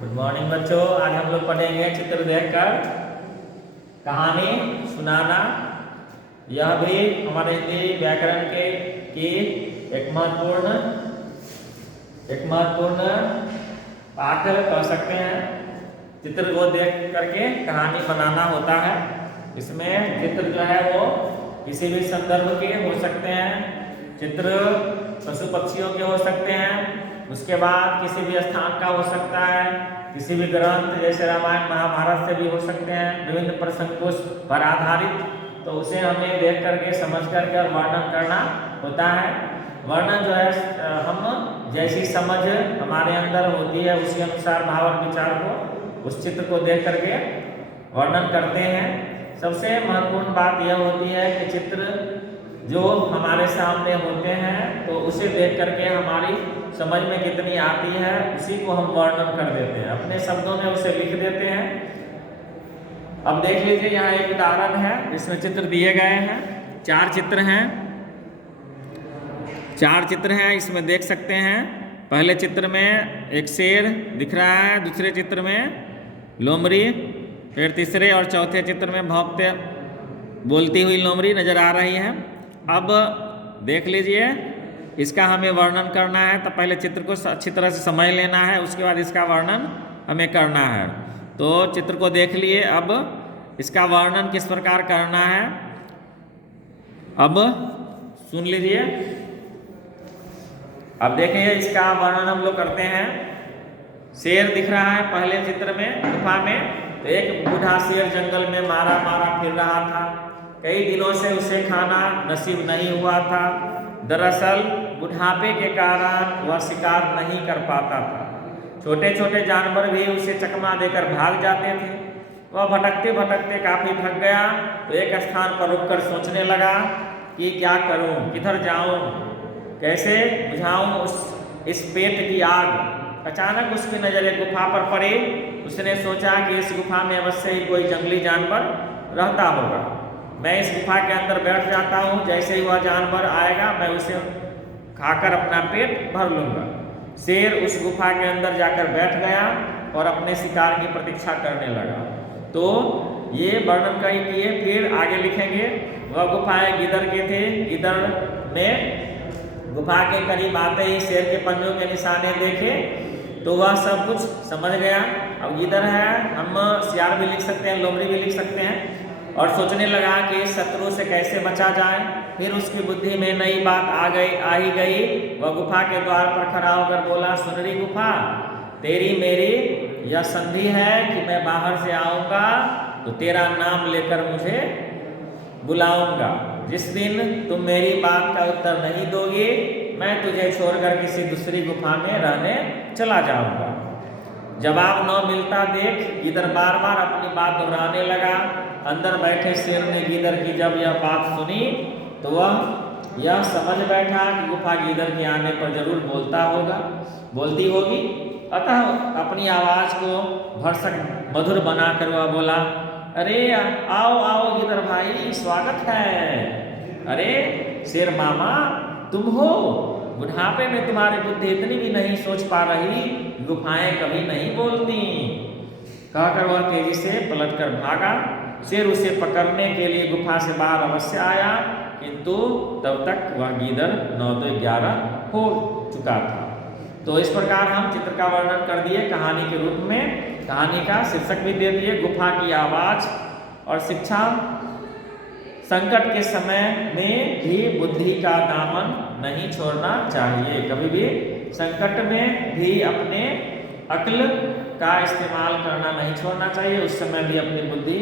Good morning बच्चों। आज हम लोग पढ़ेंगे चित्र देखकर कहानी सुनाना। यह भी हमारे हिंदी व्याकरण की एक महत्वपूर्ण पाठ कह सकते हैं। चित्र को देख करके कहानी बनाना होता है। इसमें चित्र जो है वो किसी भी संदर्भ के हो सकते हैं। चित्र पशु पक्षियों के हो सकते हैं। उसके बाद किसी भी स्थान का हो सकता है। किसी भी ग्रंथ जैसे रामायण महाभारत से भी हो सकते हैं, विभिन्न प्रसंगों पर आधारित। तो उसे हमें देख करके समझ करके और वर्णन करना होता है। वर्णन जो है हम जैसी समझ हमारे अंदर होती है उसी अनुसार भाव और विचार को उस चित्र को देख करके वर्णन करते हैं। सबसे महत्वपूर्ण बात यह होती है कि चित्र जो हमारे सामने होते हैं तो उसे देख करके हमारी समझ में कितनी आती है उसी को हम वर्णन कर देते हैं, अपने शब्दों में उसे लिख देते हैं। अब देख लीजिए, यहाँ एक उदाहरण है जिसमें चित्र दिए गए हैं। चार चित्र हैं इसमें देख सकते हैं। पहले चित्र में एक शेर दिख रहा है, दूसरे चित्र में लोमड़ी, फिर तीसरे और चौथे चित्र में भौंकते बोलती हुई लोमड़ी नजर आ रही है। अब देख लीजिए, इसका हमें वर्णन करना है तो पहले चित्र को अच्छी तरह से समझ लेना है, उसके बाद इसका वर्णन हमें करना है। तो चित्र को देख लिए, अब इसका वर्णन किस प्रकार करना है अब सुन लीजिए। अब देखिए, इसका वर्णन हम लोग करते हैं। शेर दिख रहा है पहले चित्र में गुफा में। तो एक बूढ़ा शेर जंगल में मारा फिर रहा था। कई दिनों से उसे खाना नसीब नहीं हुआ था। दरअसल बुढ़ापे के कारण वह शिकार नहीं कर पाता था। छोटे छोटे जानवर भी उसे चकमा देकर भाग जाते थे। वह भटकते भटकते काफी थक गया तो एक स्थान पर रुककर सोचने लगा कि क्या करूं, किधर जाऊं, कैसे बुझाऊं इस पेट की आग। अचानक उसकी नजर एक गुफा पर पड़ी। उसने सोचा कि इस गुफा में अवश्य ही कोई जंगली जानवर रहता होगा। मैं इस गुफा के अंदर बैठ जाता हूँ, जैसे ही वह जानवर आएगा मैं उसे खाकर अपना पेट भर लूँगा। शेर उस गुफा के अंदर जाकर बैठ गया और अपने शिकार की प्रतीक्षा करने लगा। तो ये वर्णन कई किए, फिर आगे लिखेंगे। वह गुफाएं गिदड़ के थे। गिदड़ ने गुफा के करीब आते ही शेर के पंजों के निशाने देखे तो वह सब कुछ समझ गया। अब गिदड़ है, हम सियार भी लिख सकते हैं, लोमड़ी भी लिख सकते हैं। और सोचने लगा कि इस शत्रु से कैसे बचा जाए। फिर उसकी बुद्धि में नई बात आ ही गई। वह गुफा के द्वार पर खड़ा होकर बोला, सुन रही गुफा, तेरी मेरी यह संधि है कि मैं बाहर से आऊंगा तो तेरा नाम लेकर मुझे बुलाऊंगा। जिस दिन तुम मेरी बात का उत्तर नहीं दोगे मैं तुझे छोड़कर किसी दूसरी गुफा में रहने चला जाऊंगा। जवाब न मिलता देख गिदड़ बार बार अपनी बात दोहराने लगा। अंदर बैठे शेर ने गिदड़ की जब यह बात सुनी तो वह यह समझ बैठा कि गुफा गिदड़ के आने पर जरूर बोलती होगी। अतः अपनी आवाज को भरसक मधुर बनाकर वह बोला, अरे आओ आओ गिदड़ भाई, स्वागत है। अरे शेर मामा, तुम हो? बुढ़ापे में तुम्हारी बुद्धि इतनी भी नहीं सोच पा रही, गुफाएं कभी नहीं बोलती। कहकर वह तेजी से पलटकर भागा। शेर उसे पकड़ने के लिए गुफा से बाहर अवश्य आया, किंतु तब तक वह गिदड़ 9 तो 11 हो चुका था। तो इस प्रकार हम चित्र का वर्णन कर दिए कहानी के रूप में। कहानी का शीर्षक भी दे दिए, गुफा की आवाज। और शिक्षा, संकट के समय में भी बुद्धि का दामन नहीं छोड़ना चाहिए। कभी भी संकट में भी अपने अक्ल का इस्तेमाल करना नहीं छोड़ना चाहिए। उस समय भी अपनी बुद्धि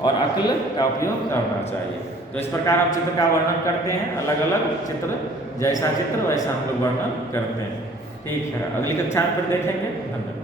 और अक्ल का उपयोग करना चाहिए। तो इस प्रकार हम चित्र का वर्णन करते हैं। अलग अलग चित्र, जैसा चित्र वैसा हम लोग वर्णन करते हैं। ठीक है, अगली कक्षा में फिर देखेंगे। धन्यवाद।